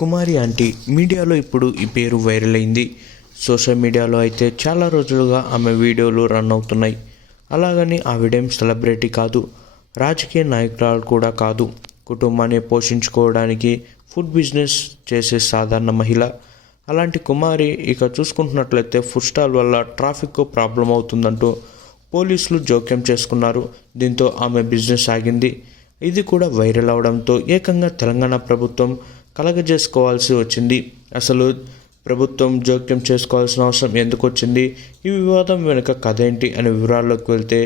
కుమారి aunty మీడియాలో ఇప్పుడు ఈ పేరు వైరల్ అయింది. సోషల్ మీడియాలో అయితే చాలా రోజులుగా ఆమె వీడియోలు రన్ అవుతున్నాయి. అలాగని ఆవిడేం సెలబ్రిటీ కాదు, రాజకీయ నాయకురాలు కూడా కాదు. కుటుంబాన్ని పోషించుకోవడానికి ఫుడ్ బిజినెస్ చేసే సాధారణ మహిళ. అలాంటి కుమారి ఇక చూసుకుంటున్నట్లయితే ఫుడ్ స్టాల్ వల్ల ట్రాఫిక్ ప్రాబ్లం అవుతుందంటూ పోలీసులు జోక్యం చేసుకున్నారు. దీంతో ఆమె బిజినెస్ ఆగింది. ఇది కూడా వైరల్ అవడంతో ఏకంగా తెలంగాణ ప్రభుత్వం కలగజేసుకోవాల్సి వచ్చింది. అసలు ప్రభుత్వం జోక్యం చేసుకోవాల్సిన అవసరం ఎందుకు వచ్చింది, ఈ వివాదం వెనుక కథ ఏంటి అనే వివరాల్లోకి వెళ్తే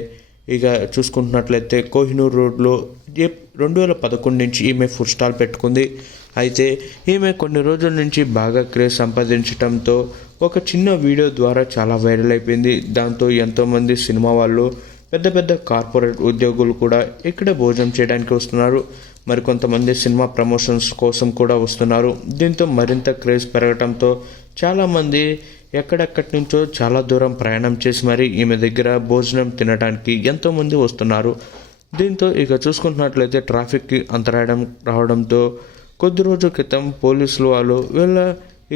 ఇక చూసుకుంటున్నట్లయితే కోహినూర్ రోడ్లో 2011 నుంచి ఈమె ఫుడ్ స్టాల్ పెట్టుకుంది. అయితే ఈమె కొన్ని రోజుల నుంచి బాగా క్రేజ్ సంపాదించడంతో ఒక చిన్న వీడియో ద్వారా చాలా వైరల్ అయిపోయింది. దాంతో ఎంతోమంది సినిమా వాళ్ళు, పెద్ద పెద్ద కార్పొరేట్ ఉద్యోగులు కూడా ఇక్కడ భోజనం చేయడానికి వస్తున్నారు. మరికొంతమంది సినిమా ప్రమోషన్స్ కోసం కూడా వస్తున్నారు. దీంతో మరింత క్రేజ్ పెరగడంతో చాలామంది ఎక్కడెక్కడి నుంచో చాలా దూరం ప్రయాణం చేసి మరి ఈమె దగ్గర భోజనం తినడానికి ఎంతోమంది వస్తున్నారు. దీంతో ఇక చూసుకుంటున్నట్లయితే ట్రాఫిక్కి అంతరాయడం రావడంతో కొద్ది రోజుల క్రితం పోలీసులు వాళ్ళు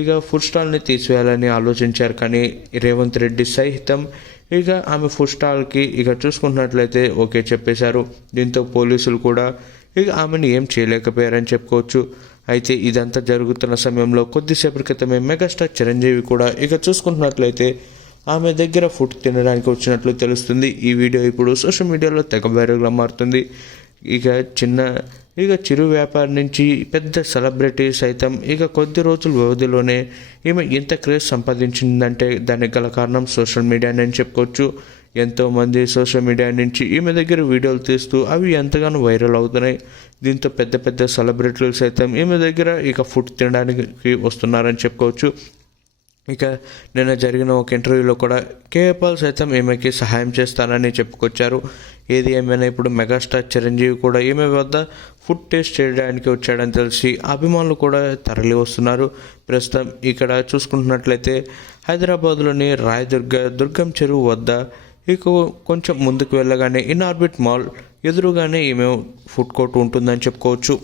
ఇక ఫుడ్ స్టాల్ని తీసివేయాలని ఆలోచించారు. కానీ రేవంత్ రెడ్డి సహితం ఇక ఆమె ఫుడ్ స్టాల్కి ఇక చూసుకుంటున్నట్లయితే ఓకే చెప్పేశారు. దీంతో పోలీసులు కూడా ఇక ఆమెను ఏం చేయలేకపోయారని చెప్పుకోవచ్చు. అయితే ఇదంతా జరుగుతున్న సమయంలో కొద్దిసేపటి క్రితమే మెగాస్టార్ చిరంజీవి కూడా ఇక చూసుకుంటున్నట్లయితే ఆమె దగ్గర ఫుడ్ తినడానికి వచ్చినట్లు తెలుస్తుంది. ఈ వీడియో ఇప్పుడు సోషల్ మీడియాలో తెగ వైరల్గా మారుతుంది. ఇక చిరు వ్యాపారి నుంచి పెద్ద సెలబ్రిటీ సైతం ఇక కొద్ది రోజుల వ్యవధిలోనే ఈమె ఇంత క్రేజ్ సంపాదించిందంటే దానికి గల కారణం సోషల్ మీడియా అని చెప్పుకోవచ్చు. ఎంతోమంది సోషల్ మీడియా నుంచి ఈమె దగ్గర వీడియోలు తీస్తూ అవి ఎంతగానో వైరల్ అవుతున్నాయి. దీంతో పెద్ద పెద్ద సెలబ్రిటీలు సైతం ఈమె దగ్గర ఇక ఫుడ్ తినడానికి వస్తున్నారని చెప్పుకోవచ్చు. ఇక నిన్న జరిగిన ఒక ఇంటర్వ్యూలో కూడా కేపాల్ సైతం ఈమెకి సహాయం చేస్తానని చెప్పుకొచ్చారు. ఏది ఏమైనా ఇప్పుడు మెగాస్టార్ చిరంజీవి కూడా ఈమె వద్ద ఫుడ్ టేస్ట్ చేయడానికి వచ్చాడని తెలిసి అభిమానులు కూడా తరలి వస్తున్నారు. ప్రస్తుతం ఇక్కడ చూసుకుంటున్నట్లయితే హైదరాబాద్లోని దుర్గం చెరువు వద్ద ఇక కొంచెం ముందుకు వెళ్ళగానే ఇన్ ఆర్బిట్ మాల్ ఎదురుగానే ఈమె ఫుడ్ కోర్ట్ ఉంటుందని చెప్పుకోవచ్చు.